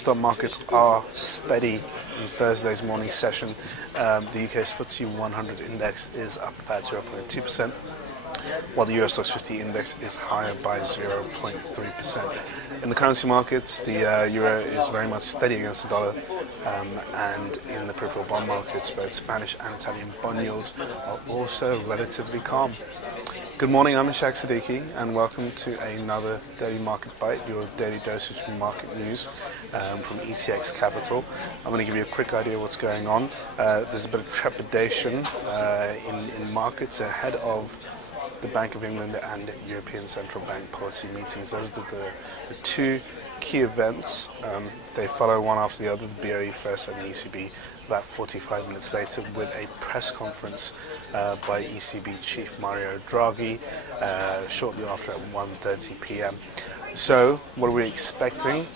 stock markets are steady in Thursday's morning session. The UK's FTSE 100 index is up about 0.2%, while the Euro Stoxx 50 index is higher by 0.3%. In the currency markets, the euro is very much steady against the dollar, and in the peripheral bond markets, both Spanish and Italian bond yields are also relatively calm. Good morning, I'm Ishaq Siddiqi, and welcome to another Daily Market Bite, your daily dosage from market news from ETX Capital. I'm going to give you a quick idea of what's going on. There's a bit of trepidation in markets ahead of the Bank of England and European Central Bank policy meetings. Those are the two key events. They follow one after the other, the BOE first and the ECB about 45 minutes later, with a press conference by ECB Chief Mario Draghi shortly after at 1:30 p.m. So, what are we expecting?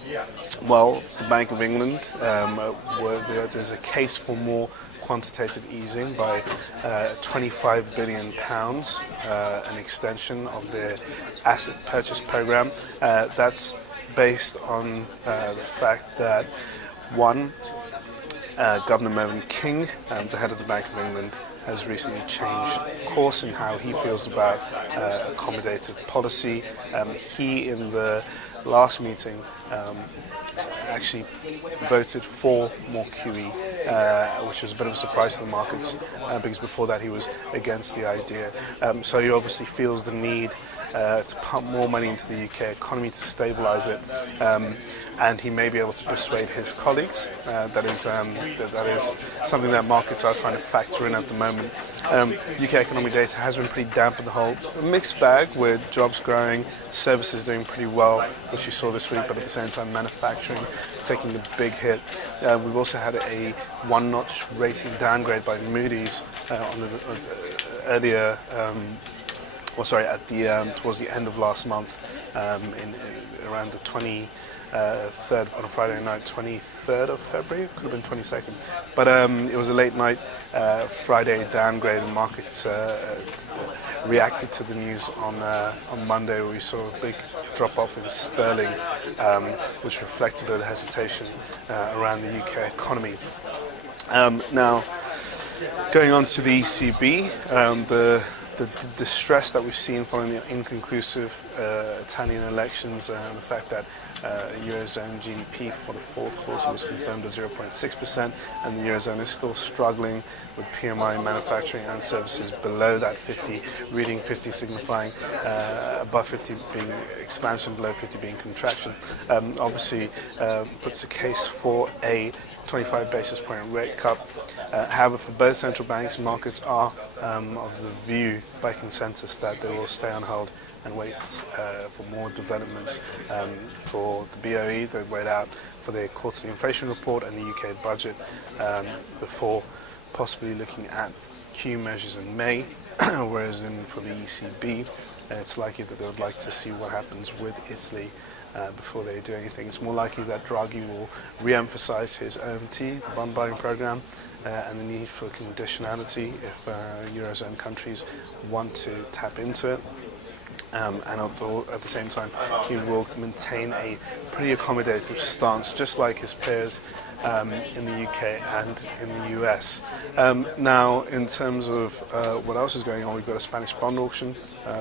Well, the Bank of England, there's a case for more quantitative easing by £25 billion, an extension of their asset purchase program. That's based on the fact that, one, Governor Mervyn King, the head of the Bank of England, has recently changed course in how he feels about accommodative policy. He, in the last meeting, actually voted for more QE, which was a bit of a surprise to the markets, because before that he was against the idea. So he obviously feels the need to pump more money into the UK economy to stabilise it, and he may be able to persuade his colleagues. That is something that markets are trying to factor in at the moment. UK economic data has been pretty damp on the whole. A mixed bag, with jobs growing, services doing pretty well, which you saw this week, but at the same time manufacturing taking a big hit. We've also had a one-notch rating downgrade by Moody's towards the end of last month, around the 23rd, on a Friday night, 23rd of February, could have been 22nd, but it was a late night Friday downgrade, and markets reacted to the news on Monday, where we saw a big drop-off in sterling, which reflected a bit of hesitation around the UK economy. Now, going on to the ECB, the distress that we've seen following the inconclusive Italian elections, and the fact that Eurozone GDP for the fourth quarter was confirmed at 0.6%, and the Eurozone is still struggling with PMI manufacturing and services below that 50, reading 50 signifying above 50 being expansion, below 50 being contraction. Obviously puts a case for a 25 basis point rate cut. However, for both central banks, markets are of the view by consensus that they will stay on hold and wait for more developments. For the BOE, they wait out for their quarterly inflation report and the UK budget before possibly looking at Q measures in May, whereas for the ECB, it's likely that they would like to see what happens with Italy before they do anything. It's more likely that Draghi will re-emphasize his OMT, the bond buying program, and the need for conditionality if Eurozone countries want to tap into it. And at the same time, he will maintain a pretty accommodative stance, just like his peers in the UK and in the US. Now, in terms of what else is going on, we've got a Spanish bond auction,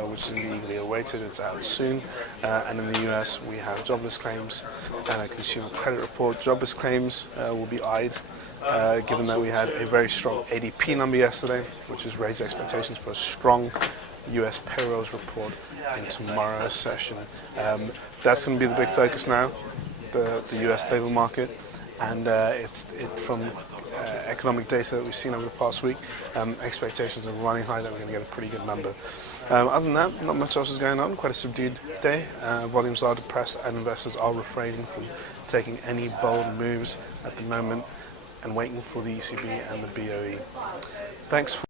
which is legally awaited. It's out soon. And in the US, we have jobless claims and a consumer credit report. Jobless claims will be eyed, given that we had a very strong ADP number yesterday, which has raised expectations for a strong US payrolls report in tomorrow's session. That's going to be the big focus now, the US labour market, and from economic data that we've seen over the past week, expectations are running high that we're going to get a pretty good number. Other than that, not much else is going on. Quite a subdued day. Volumes are depressed, and investors are refraining from taking any bold moves at the moment and waiting for the ECB and the BOE. Thanks for